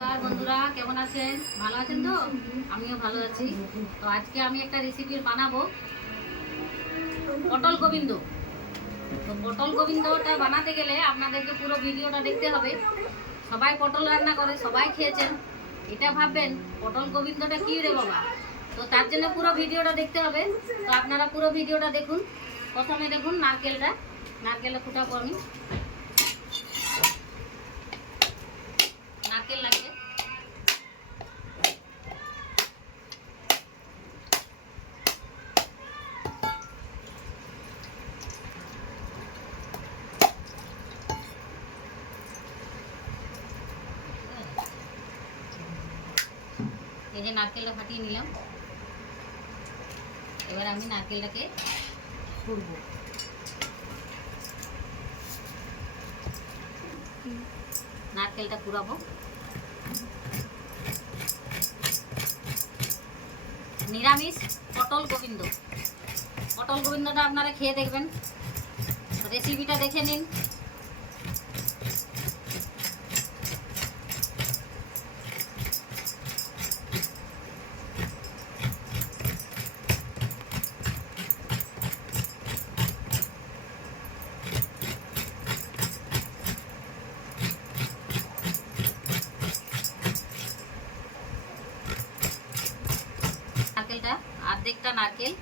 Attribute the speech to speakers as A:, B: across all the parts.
A: বন্ধুরা, কেমন আছেন? ভালো আছেন তো? আমিও ভালো আছি। তো আজকে আমি একটা রেসিপি বানাবো। পটল গোবিন্দ। তো পটল গোবিন্দটা বানাতে গেলে আপনাদেরকে পুরো ভিডিওটা দেখতে হবে। সবাই পটল রান্না করে, সবাই খেয়েছেন। এটা ভাববেন, পটল গোবিন্দটা কী রে বাবা? তো তার জন্য পুরো ভিডিওটা দেখতে হবে। তো আপনারা পুরো ভিডিওটা দেখুন। প্রথমে দেখুন নারকেলটা। নারকেলটা ফুটাবো আমি নারকেল লাগবে এই যে নারকেলটা ফাটিয়ে নিলাম। এবার আমি নারকেলটাকে কুড়বো নারকেলটা কুড়াবো নিরামিষ পটল গোবিন্দ। পটল গোবিন্দটা আপনারা খেয়ে দেখবেন। রেসিপিটা দেখে নিন নারকেলটা অর্ধেকটা নারকেল।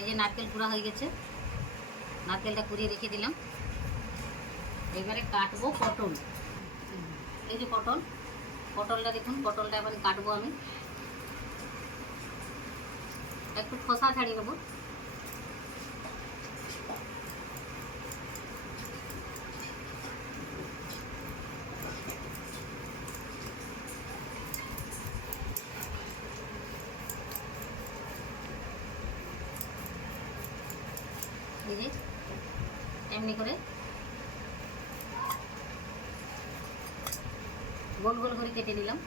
A: এই যে নারকেল পুরা হয়ে গেছে। নারকেলটা কুড়িয়ে রেখে দিলাম। এবারে কাটবো পটল। এই যে পটল। পটলটা দেখুন, পটলটা এবারে কাটবো আমি। একটু খোসা ছাড়িয়ে নেব এই যে এমনি করে। গোল গোল করে কেটে নিলাম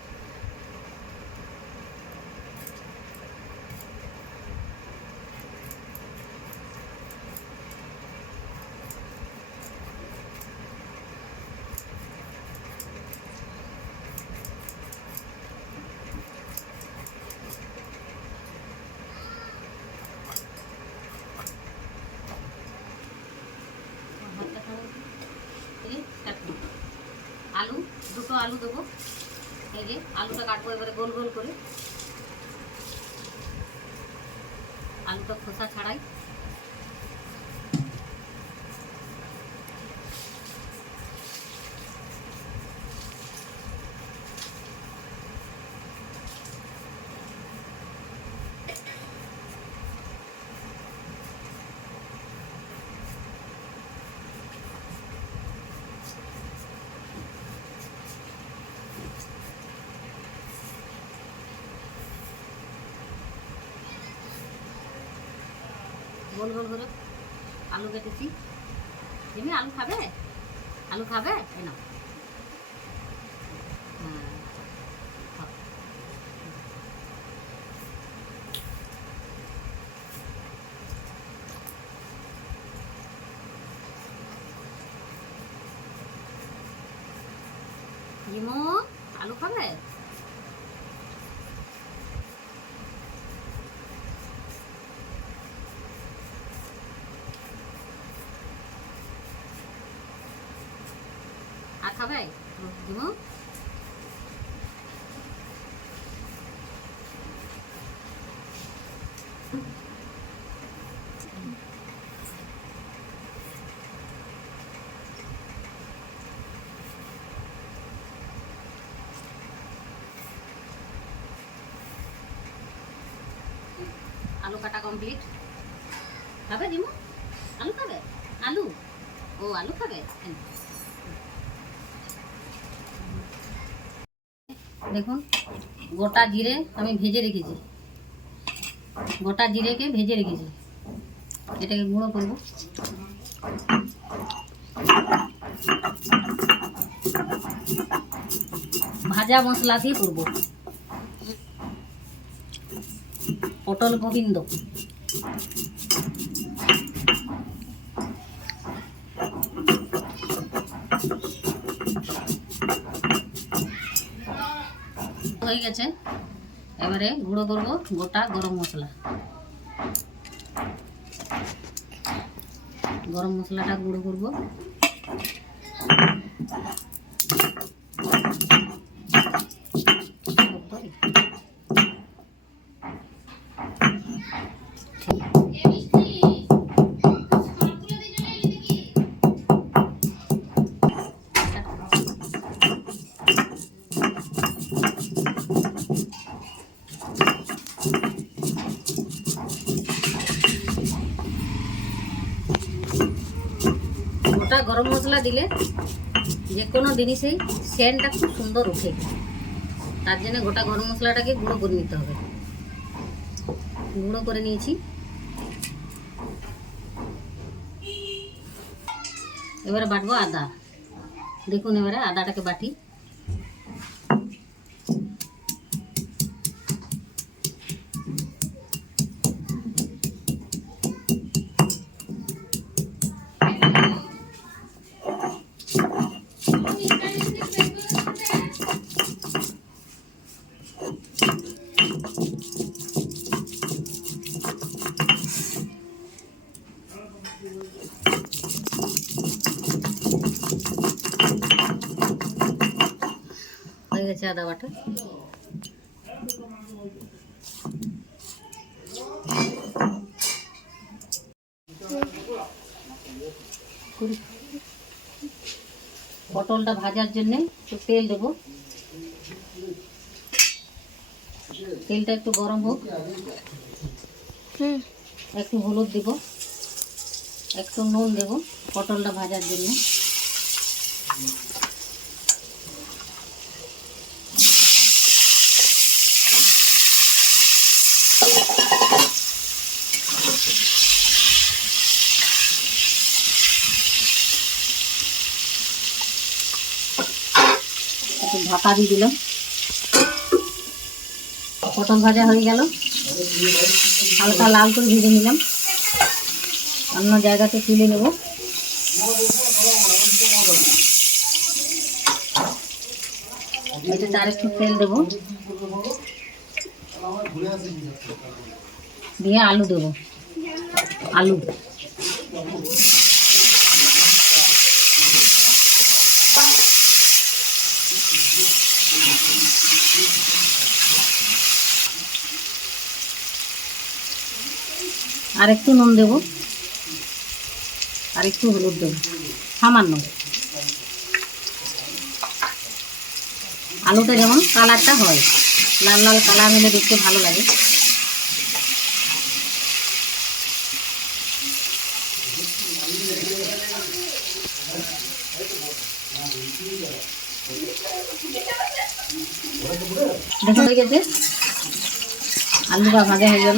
A: ভাতটা খাব এই যে কাটবো। আলু দুটো আলু দেবো। এই যে আলুটা কাটবো এবারে গোল গোল করে। আলুটা খোসা ছাড়াই। গোল গোল করে আলু কেটেছি। তুমি আলু খাবে? আলু খাবে? এই না হ্যাঁ। ইমো, আলু খাবে আর খাবে দিমু আলু কাটা কমপ্লিট খাবে দিমু? আলু খাবে? আলু? ও আলু খাবে এই নাও। দেখুন, গোটা জিরে আমি ভেজে রেখেছি। গোটা জিরেকে ভেজে রেখেছি। এটাকে গুঁড়ো করব। ভাজা মশলা দিয়ে করব। পটল গোবিন্দ। হয়ে গেছে। এবারে গুঁড়ো করব গোটা গরম মশলা। গরম মশলাটা গুঁড়ো করব। মশলা দিলে যে কোনো জিনিসেই সেন্টটা খুব সুন্দর ওঠে। তার জন্য গোটা গরম মশলাটাকে গুঁড়ো করে নিতে হবে। গুঁড়ো করে নিয়েছি। এবারে বাটবো আদা। দেখুন এবারে আদাটাকে বাটি। গেছে আদা বাটা পটলটা ভাজার জন্য একটু তেল দেবো। তেলটা একটু গরম হোক। একটু হলুদ দেব। একটু নুন দেব পটলটা ভাজার জন্য। ঢাকা দিয়ে দিলাম। পটল ভাজা হয়ে গেল। হালকা লাল করে ভেজে নিলাম। অন্য জায়গাতে তুলে নেব। এটাতে আরেকটু তেল দেবো। দিয়ে আলু দেবো। আলু। আর একটু নুন দেবো। আর একটু হলুদ দেবো। সামান্য। আলুটা যেমন কালারটা হয়, লাল লাল কালার হলে দেখতে ভালো লাগে। দেখুন হয়ে গেছে। আলুটা ভাজা হয়ে গেল।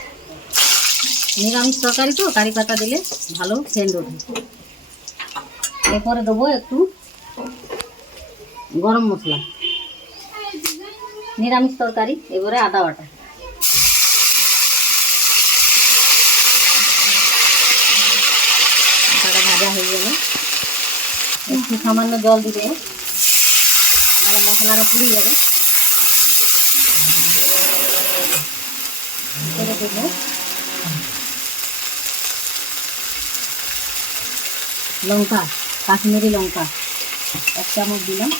A: নিরামিষ তরকারি তো, কারি পাতা দিলে ভালো সেন্ড ওঠে। এরপরে দেবো একটু গরম মশলা। নিরামিষ তরকারি, এবারে আদা বাটা। ভাজা হয়ে গেল। একটু সামান্য জল দিবে। তাহলে মশলাটা পুড়ে যাবে। করে দেবো লঙ্কা, কাশ্মীরি লঙ্কা। এক চামচ দিলাম।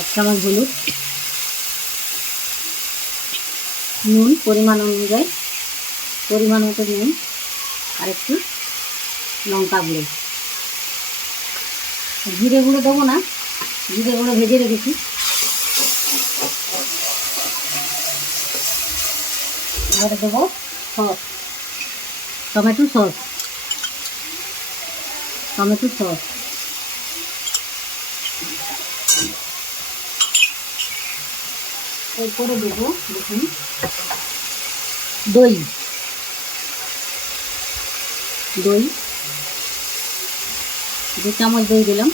A: এক চামচ হলুদ। নুন, পরিমাণ অনুযায়ী। পরিমাণ মতো নুন আর একটু লঙ্কা গুঁড়ো। জিরে গুঁড়ো দেবো না, জিরে গুঁড়ো ভেজে রেখেছি। এবারে দেবো sauce. Tomato sauce tomato sauce এরপরে দেবো দেখুন। দই। দই। দু চামচ দই দিলাম।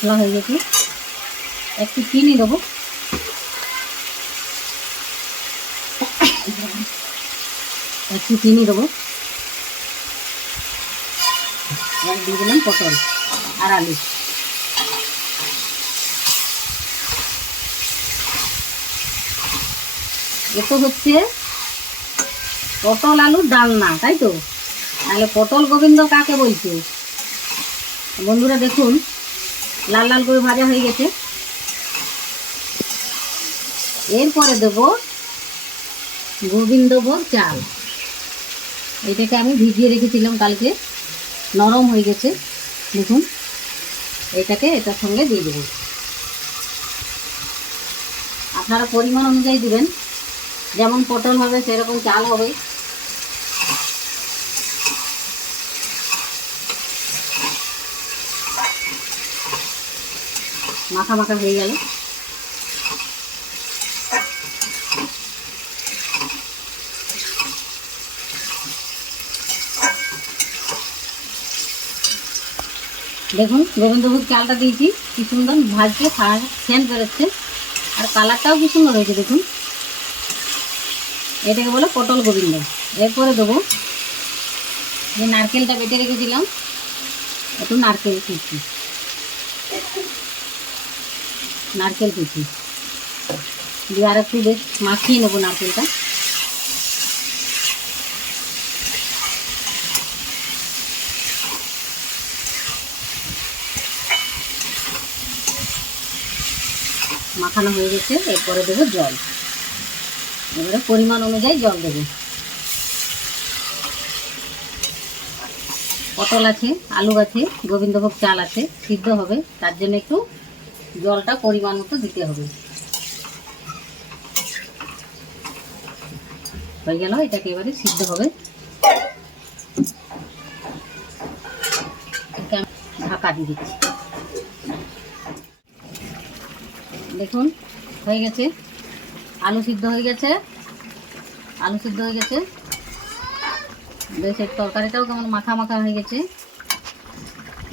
A: মশলা হয়ে গেছে। একটু চিনি দেবো। একটু চিনি দেবো। দিয়ে দিলাম পটল আর আলু। এ তো হচ্ছে পটল আলুর ডালনা, তাই তো? তাহলে পটল গোবিন্দ কাকে বলছে? বন্ধুরা দেখুন লাল লাল করে ভাজা হয়ে গেছে। এরপরে দেব গোবিন্দভোগ চাল। এটাকে আমি ভিজিয়ে রেখেছিলাম কালকে, নরম হয়ে গেছে, দেখুন। এটাকে এটার সঙ্গে দিয়ে দেবো। আপনারা পরিমাণ অনুযায়ী দিবেন। যেমন পটল হবে, সেরকম চাল হবে। মাখা মাখা হয়ে গেল। দেখুন, গোবিন্দভোগ চালটা দিয়েছি, কি সুন্দর ভাজছে সেন্ট বেরোচ্ছে। আর কালারটাও কি সুন্দর হয়েছে দেখুন। এটাকে বলে পটল গোবিন্দ। এরপরে দেবো যে নারকেলটা বেটে রেখেছিলাম। একটু নারকেল কুচি। নারকেল কুচি। দিয়ে আর একটু বেশ মাখিয়ে নেব নারকেলটা। মাখানো হয়ে গেছে, এরপরে দেবো জল। এবারে পরিমাণ অনুযায়ী জল দেবো। পটল আছে, আলু আছে, গোবিন্দভোগ চাল আছে, সিদ্ধ হবে, তার জন্য একটু জলটা পরিমাণ মতো দিতে হবে। হয়ে গেল, এটাকে এবারে সিদ্ধ হবে। ঢাকা দিয়ে দিচ্ছি। দেখুন, হয়ে গেছে। আলু সিদ্ধ হয়ে গেছে। আলু সিদ্ধ হয়ে গেছে। বেশ তরকারিটাও কেমন মাখা মাখা হয়ে গেছে।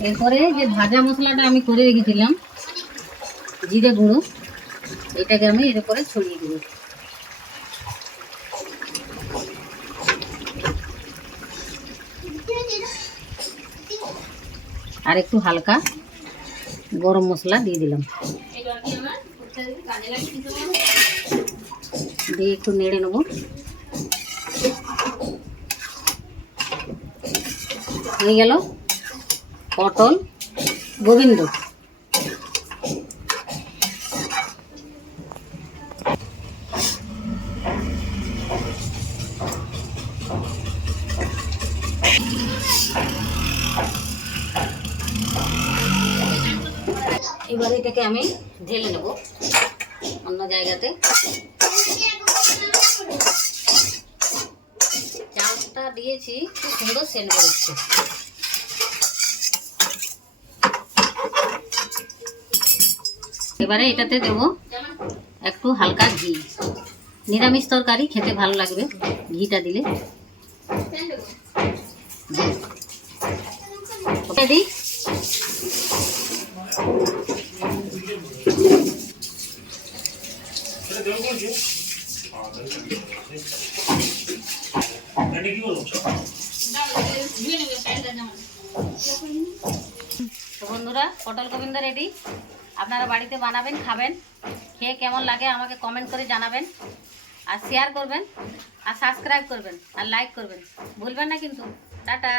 A: এরপরে যে ভাজা মশলাটা আমি করে রেখেছিলাম জিরে গুঁড়ো, এটাকে আমি এর উপরে ছড়িয়ে দেবো। আর একটু হালকা গরম মশলা দিয়ে দিলাম। দিয়ে একটু নেড়ে নেব। হয়ে গেল পটল, গোবিন্দ। এটাকে আমি ঢেলে নেব অন্য জায়গাতে। চালটা দিয়েছি খুব সুন্দর সেন্ট বেরোচ্ছে এবারে এটাতে দেবো একটু হালকা ঘি। নিরামিষ তরকারি খেতে ভালো লাগবে ঘিটা দিলে। দিই। বন্ধুরা, পটল গোবিন্দ রেডি আপনারা বাড়িতে বানাবেন, খাবেন, খেয়ে কেমন লাগে আমাকে কমেন্ট করে জানাবেন আর শেয়ার করবেন আর সাবস্ক্রাইব করবেন আর লাইক করবেন। ভুলবেন না কিন্তু। টাটা!